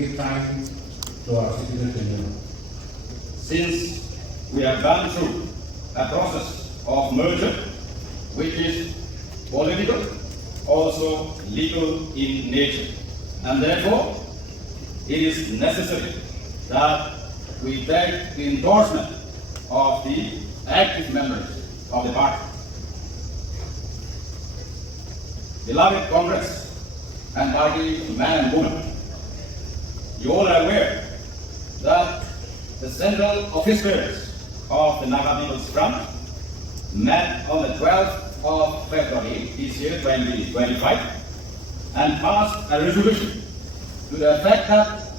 give time to our citizens to know. Since we have gone through a process of merger, which is political, also legal in nature, and therefore it is necessary that we take the endorsement of the active members of the party. Beloved Congress and party man and woman, you all are aware that the Central Office Bearers of the Naga People's Front met on the 12th of February this year, 2025, and passed a resolution to the effect that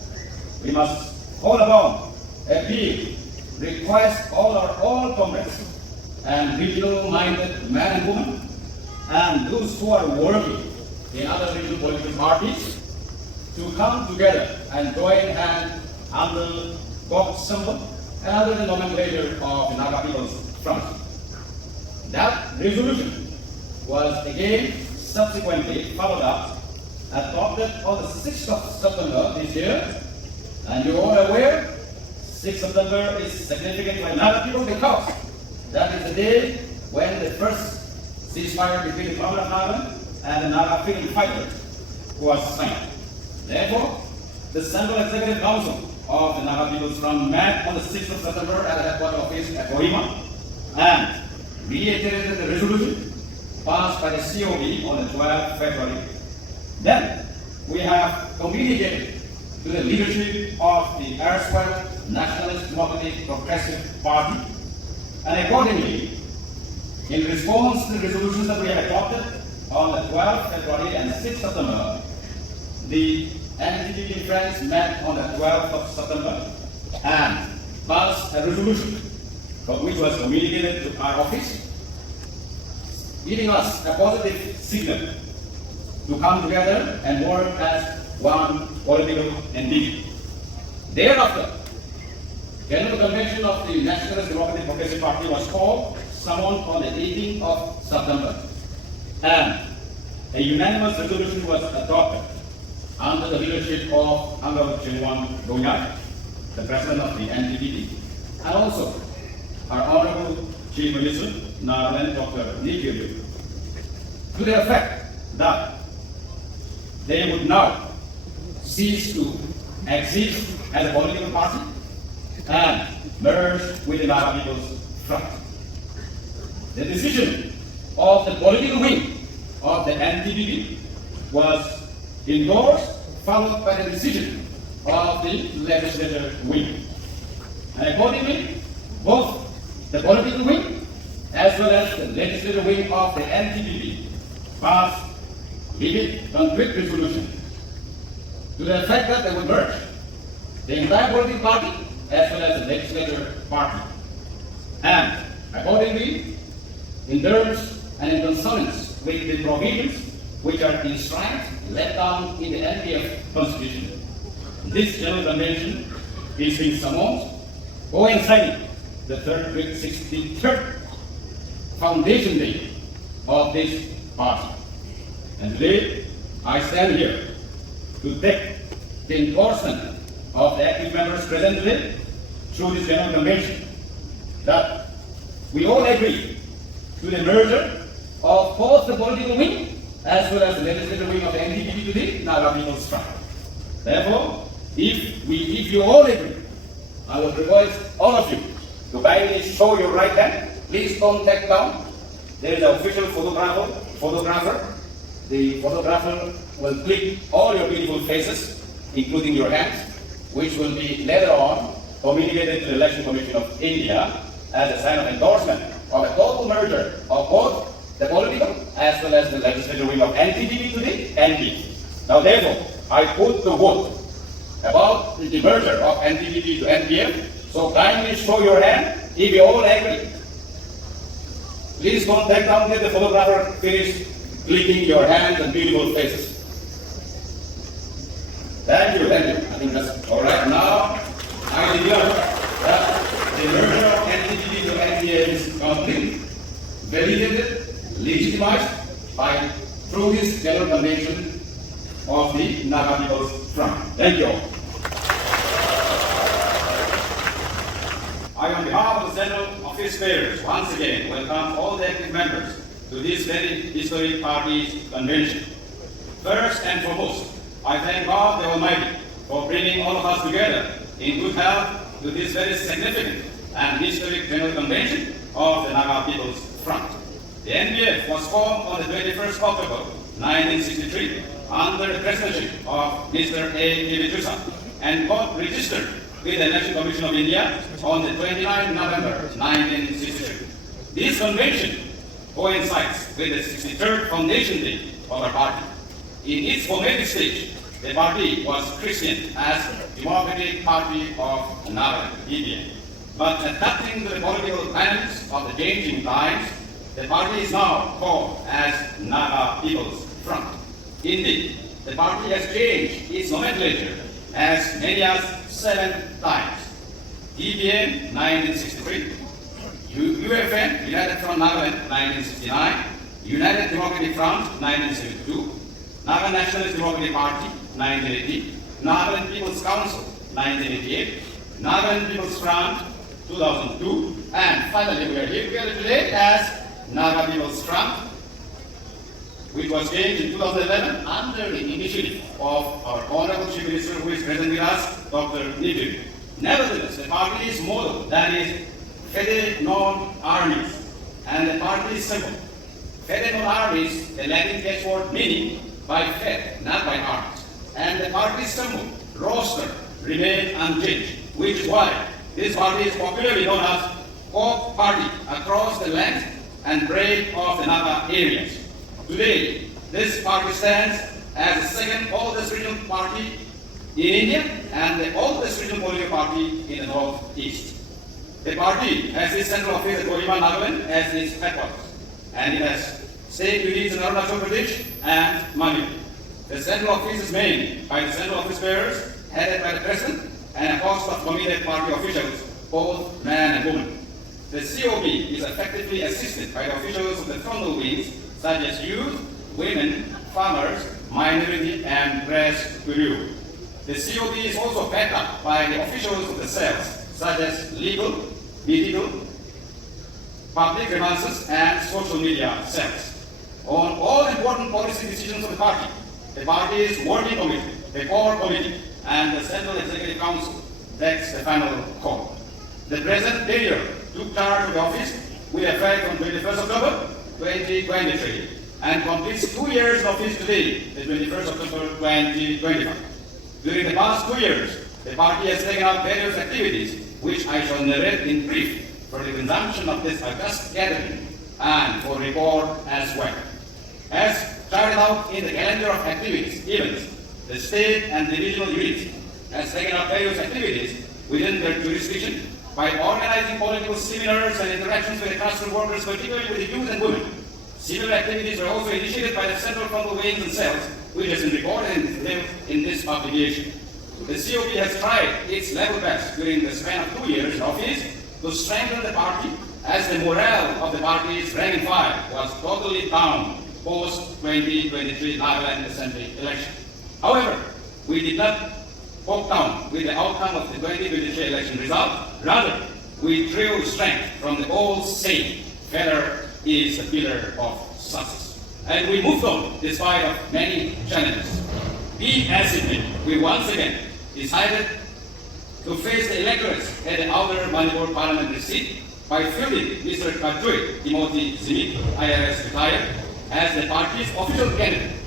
we must call upon, appeal, request all Congress and regional-minded men and women and those who are working in other regional political parties to come together and join hands under Kok symbol and under the nomenclature of the Naga People's Front. That resolution was again subsequently followed up, adopted on the 6th of September this year, and you all are aware 6th September is significant for Naga people because that is the day when the first ceasefire between the government of Naga and the Naga freedom fighters was signed. Therefore, the Central Executive Council of the Naga People's Front met on the 6th of September at the headquarters office at Kohima and reiterated the resolution passed by the COB on the 12th February. Then, we have communicated to the leadership of the erstwhile Nationalist Democratic Progressive Party, and accordingly, in response to the resolutions that we have adopted on the 12th February and 6th September, the NDPP friends met on the 12th of September and passed a resolution which was communicated to our office, giving us a positive signal to come together and work as one political entity. Thereafter, General Convention of the Nationalist Democratic Progressive Party was called, summoned on the 18th of September, and a unanimous resolution was adopted under the leadership of Honorable Chinwan Gonyak, the President of the NDPP, and also our Honorable Chief Minister, Narayan Dr. Nikhil, to the effect that they would now cease to exist as a political party and merge with the Naga People's Front. The decision of the political wing of the NDPP was endorsed, followed by the decision of the legislative wing. And accordingly, both the political wing as well as the legislative wing of the NDPP passed vivid, concrete resolution to the effect that they would merge the entire political party as well as the legislature party. And accordingly, in terms and in consonance with the provisions which are enshrined, laid down in the NPF Constitution, this General Convention is being summoned, coinciding the 63rd foundation day of this party. And today, I stand here to take the endorsement of the active members present today through this General Convention that we all agree to the merger of both the political wing as well as the legislative wing of the NDPP to the Naga People's Front. Therefore, if you all agree, I would request all of you to kindly show your right hand. Please don't take down. There is an official photographer. The photographer will click all your beautiful faces, including your hands, which will be later on communicated to the Election Commission of India as a sign of endorsement of a total merger of both the political as well as the legislative wing of NPF to the NPF. Now therefore, I put the vote about the merger of NDPP to NPF, so kindly show your hand if you all agree. Please don't take down till the photographer finishes clicking your hands and beautiful faces. Thank you. I think that's all right. Now, I declare that the merger of NDPP to NPF is complete, validated, legitimized through this General Convention of the Naga People's Front. Thank you all. I, on behalf of the Central Office Bearers, once again welcome all the active members to this very historic party's convention. First and foremost, I thank God the Almighty for bringing all of us together in good health to this very significant and historic General Convention of the Naga People's Front. The NPF was formed on the 21st October 1963 under the presidency of Mr. A. and got registered with the Election Commission of India on the 29th November 1963. This convention coincides with the 63rd foundation day of our party. In its formative stage, the party was christened as Democratic Party of Nagaland, DPN. But adapting to the political dynamics of the changing times, the party is now called as Naga People's Front. Indeed, the party has changed its nomenclature as many as 7 times. DPN 1963, UFN, United Front Nagaland 1969, United Democratic Front 1972, Naga Nationalist Democratic Party 1980, Nagaland People's Council 1988, Nagaland People's Front 2002, and finally we are here together today as Naga People's Front, which was changed in 2011 under the initiative of our Honorable Chief Minister who is present with us, Dr. Nidhi. Nevertheless, the party's motto, that is Fede non armis, and the party's symbol, Fede non armis, the Latin catchword meaning by fed, not by arms, and the party's symbol, roster, remain unchanged, which is why this party is popularly known as Coke Party across the length and breadth of the Naga areas. Today, this party stands as the second oldest regional party in India and the oldest regional political party in the northeast. The party has its central office at Kohima, Nagaland as its headquarters, and it has state units in Arunachal Pradesh and Manipur. The central office is manned by the central office bearers, headed by the president and a host of committed party officials, both men and women. The COB is effectively assisted by the officials of the frontal wings, such as youth, women, farmers, minority, and press bureau. The COB is also backed up by the officials of the cells, such as legal, medical, public grievances, and social media cells. On all important policy decisions of the party's working committee, the core committee, and the Central Executive Council takes the final call. The present tenure took charge of the office with effect from 21st October 2023 and completes 2 years in office today, the 21st October 2025. During the past 2 years, the party has taken up various activities which I shall narrate in brief for the consumption of this august gathering and for report as well. As charted out in the calendar of activities, events, the state and the regional units has taken up various activities within their jurisdiction by organizing political seminars and interactions with the classroom workers, particularly with the youth and women. Similar activities were also initiated by the central frontal wings and cells, which has been recorded in this publication. The COP has tried its level best during the span of 2 years in office to strengthen the party, as the morale of the party's rank and file was totally down post-2023 Nagaland Assembly election. However, we did not poke down with the outcome of the 2023 election result. Rather, we drew strength from the old saying, failure is a pillar of success. And we moved on despite of many challenges. Be as it may, we once again decided to face the electorates at the outer Manipur parliamentary seat by fielding Mr. Kajoi Timothy Zimik, IRS retired, as the party's official candidate.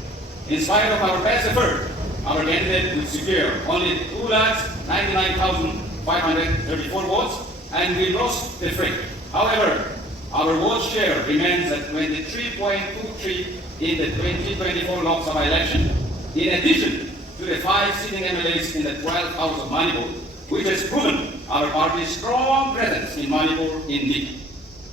In spite of our best effort, our candidate would secure only 299,534 votes, and we lost the fight. However, our vote share remains at 23.23 in the 2024 Lok Sabha election, in addition to the 5 sitting MLAs in the 12th House of Manipur, which has proven our party's strong presence in Manipur indeed.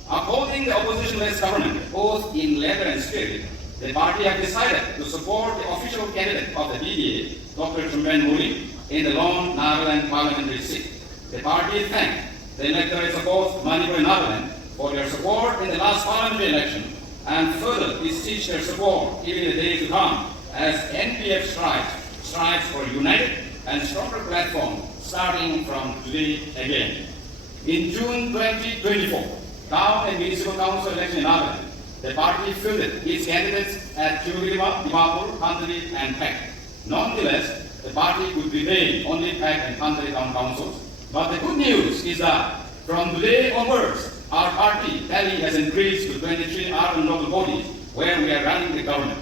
Upholding the opposition-led government, both in letter and spirit, the party have decided to support the official candidate of the DDA, Dr. Achumbemo Kikon, in the Lone Nagaland parliamentary seat. The party thanked the electorates of both Manipur and Nagaland for their support in the last parliamentary election, and further beseech their support even in the days to come as NPF strives for a united and stronger platform starting from today again. In June 2024, town and municipal council election in Nagaland, the party fielded its candidates at Chumilima, Dimapur, Kandari, and Peck. Nonetheless, the party could retain only Peck and Kandari town councils. But the good news is that from today onwards, our party tally has increased to 23 urban local bodies where we are running the government.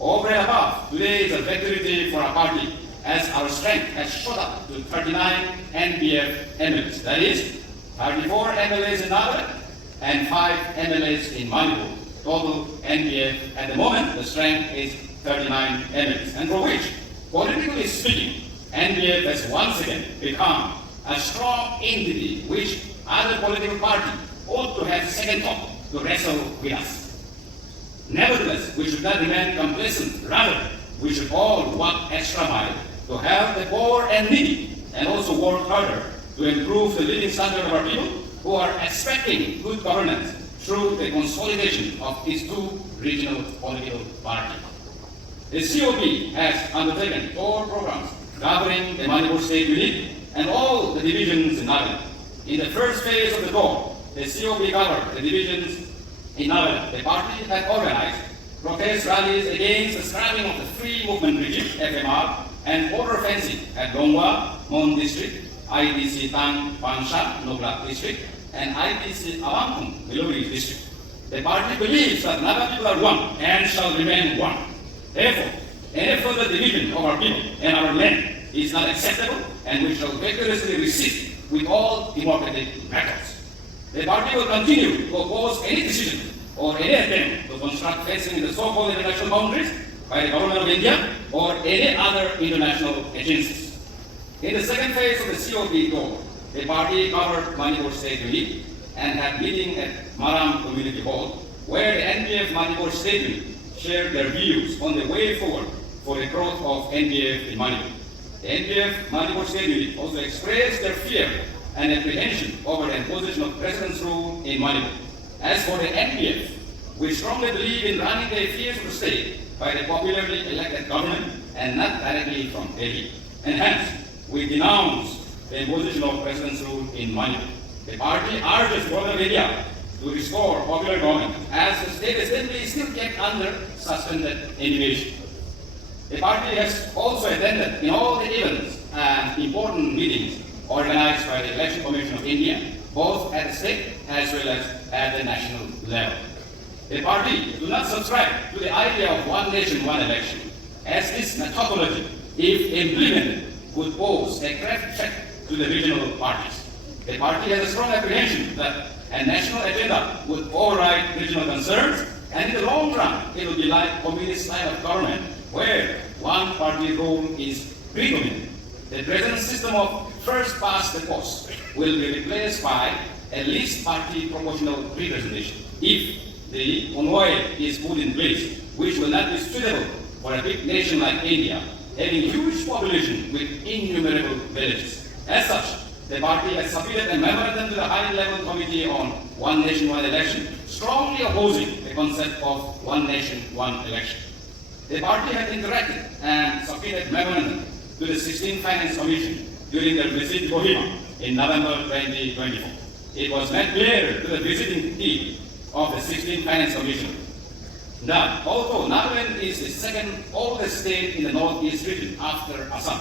Over and above, today is a victory day for our party as our strength has shot up to 39 NPF MLAs. That is, 34 MLAs in Nagaland and 5 MLAs in Manipur. Total NPF at the moment, the strength is 39 MLAs. And for which, politically speaking, NPF has once again become a strong entity which other political parties ought to have second thought to wrestle with us. Nevertheless, we should not remain complacent. Rather, we should all work extra mile to help the poor and needy, and also work harder to improve the living standard of our people who are expecting good governance through the consolidation of these two regional political parties. The COP has undertaken 4 programs covering the Manipur State Unit and all the divisions in Nagaland. In the first phase of the tour, the COP covered the divisions in Nagaland. The party had organized protest rallies against the scrapping of the Free Movement Regime, FMR, and border fencing at Dongwa, Mon District, IDC Tang Pansha, Noglak District, and IDC Awangkum, Milori District. The party believes that Naga people are one and shall remain one. Therefore, any further division of our people and our land is not acceptable, and we shall vigorously resist with all democratic methods. The party will continue to oppose any decision or any attempt to construct fencing in the so-called international boundaries by the government of India or any other international agencies. In the second phase of the COP tour, the party covered Manipur State Unit and had meeting at Maram Community Hall, where the NPF Manipur State Unit shared their views on the way forward for the growth of NPF in Manipur. The NPF Manipur State Unit also expressed their fear and apprehension over the imposition of President's rule in Manipur. As for the NPF, we strongly believe in running the affairs of the state by the popularly elected government and not directly from Delhi. And hence, we denounce the imposition of President's rule in Manipur. The party urges Government of India to restore popular government as the state assembly is still kept under suspended animation. The party has also attended in all the events and important meetings organized by the Election Commission of India, both at the state as well as at the national level. The party do not subscribe to the idea of one nation, one election, as this methodology, if implemented, would pose a grave threat to the regional parties. The party has a strong apprehension that a national agenda would override regional concerns, and in the long run, it will be like communist style of government, where one party rule is predominant. The present system of first past the post will be replaced by a least party proportional representation if the convoy is put in place, which will not be suitable for a big nation like India, having huge population with innumerable villages. As such, the party has submitted a memorandum to the high-level committee on one nation, one election, strongly opposing the concept of one nation, one election. The party has interacted and submitted memorandum to the 16th Finance Commission during their visit to Kohima in November 2024. It was made clear to the visiting team of the 16th Finance Commission that although Nagaland is the second oldest state in the northeast region after Assam,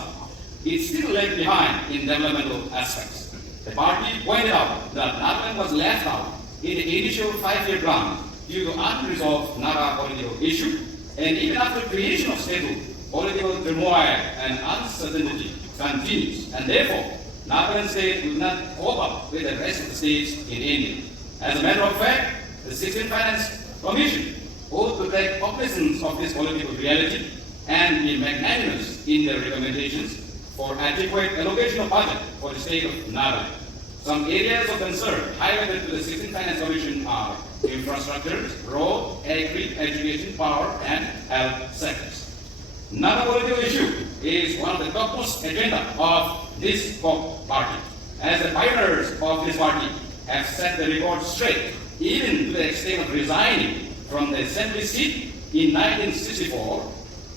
it still lagged behind in developmental aspects. The party pointed out that Nagaland was left out in the initial 5-year plan due to unresolved Naga political issue, and even after creation of statehood, political turmoil and uncertainty continues, and therefore, Nagaland state will not cope up with the rest of the states in India. As a matter of fact, the 16th Finance Commission ought to take cognizance of this political reality and be magnanimous in their recommendations for adequate allocation of budget for the state of Nagaland. Some areas of concern highlighted to the 16th Finance Commission are infrastructure, road, agri, education, power, and health sectors. Naga political issue is one of the topmost agenda of this party, as the pioneers of this party have set the record straight, even to the extent of resigning from the assembly seat in 1964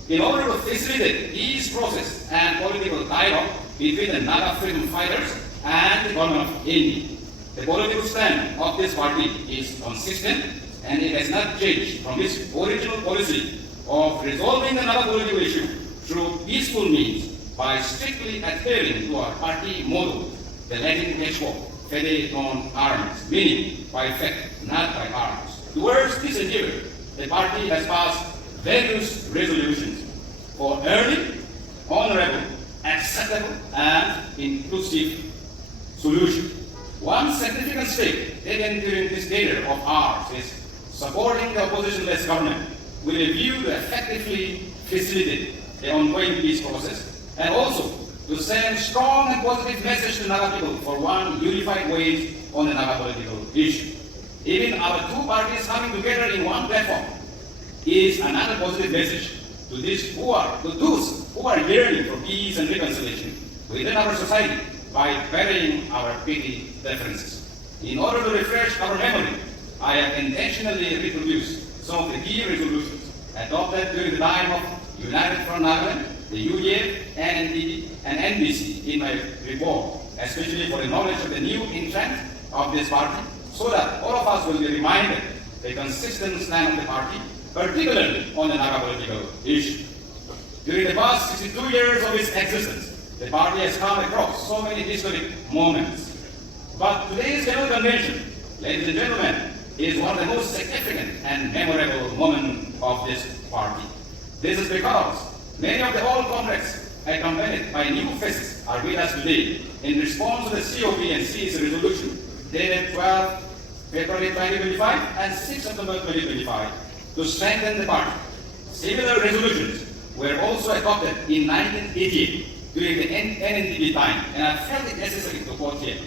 in order to facilitate peace process and political dialogue between the Naga freedom fighters and the government of India. the political stand of this party is consistent and it has not changed from its original policy of resolving another political issue through peaceful means by strictly adhering to our party motto, the Latin catchword, fede non arms, meaning by fact, not by arms. Towards this endeavor, the party has passed various resolutions for early, honorable, acceptable, and inclusive solution. One significant step taken during this period of ours is supporting the opposition-led government with a view to effectively facilitate the ongoing peace process and also to send strong and positive message to Naga people for one unified way on the Naga political issue. Even our two parties coming together in one platform is another positive message to those who are yearning for peace and reconciliation within our society by burying our petty differences. In order to refresh our memory, I have intentionally reproduced some of the key resolutions adopted during the time of United Front Nagaland, the UDF, NDPP, and NBC in my report, especially for the knowledge of the new intent of this party, so that all of us will be reminded the consistent stand of the party, particularly on the Naga political issue. During the past 62 years of its existence, the party has come across so many historic moments. But today's General Convention, ladies and gentlemen, is one of the most significant and memorable moments of this party. This is because many of the old comrades, accompanied by new faces, are with us today in response to the COP and CS resolution dated 12 February 2025 and 6 September 2025 to strengthen the party. Similar resolutions were also adopted in 1988 during the NDPP time, and I felt it necessary to quote here.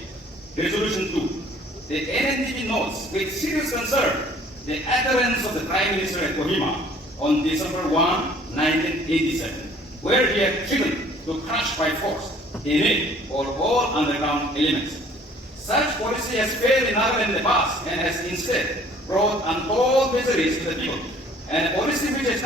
Resolution 2. The NDPP notes with serious concern the utterance of the Prime Minister at Kohima on December 1, 1987, where he had threatened to crush by force any or all underground elements. Such policy has failed in Nagaland in the past and has instead brought untold miseries to the people, and a policy which has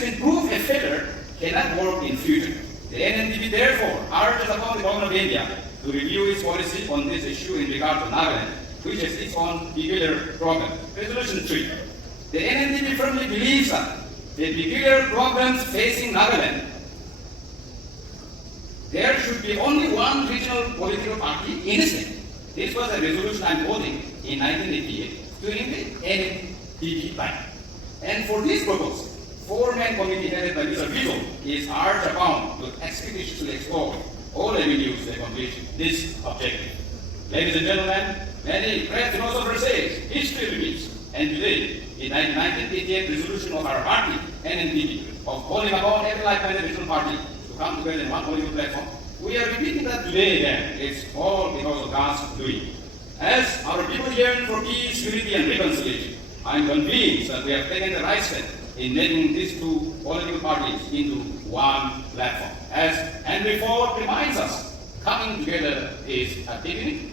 been proved a failure cannot work in future. The NDPP therefore urges upon the government of India to review its policy on this issue in regard to Nagaland, which has its own peculiar problem. Resolution 3. The NDPP firmly believes that the peculiar problems facing Nagaland, there should be only one regional political party in the state. This was a resolution I'm quoting in 1988 during the NDPP time. And for this purpose, four-man committee headed by Mr. Vito is urged upon to expeditiously explore all avenues to accomplish this objective. Ladies and gentlemen, many great philosophers say history repeats, and today, in 1988 resolution of our party, NDPP, of calling upon every like-minded regional party to come together in one political platform, we are repeating that today again. It's all because of God's doing. As our people yearn for peace, unity, and reconciliation, I am convinced that we have taken the right step in making these two political parties into one platform. As Henry Ford reminds us, coming together is a beginning,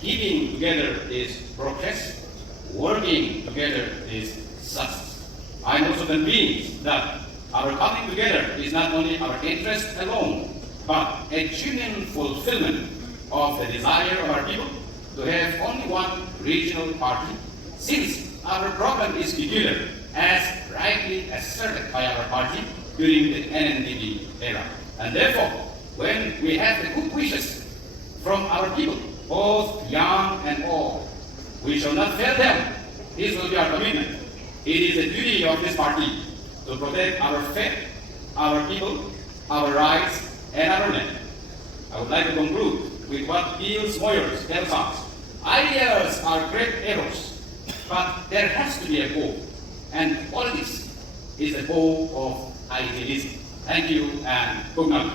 keeping together is progress, working together is success. I am also convinced that our coming together is not only our interest alone, but a genuine fulfillment of the desire of our people to have only one regional party, since our problem is peculiar, as rightly asserted by our party during the NDPP era. And therefore, when we have the good wishes from our people, both young and old, we shall not fail them. This will be our commitment. It is the duty of this party to protect our faith, our people, our rights, and our land. I would like to conclude with what Niels Moyers tells us. Ideas are great arrows, but there has to be a goal. And politics is a goal of idealism. Thank you and good night.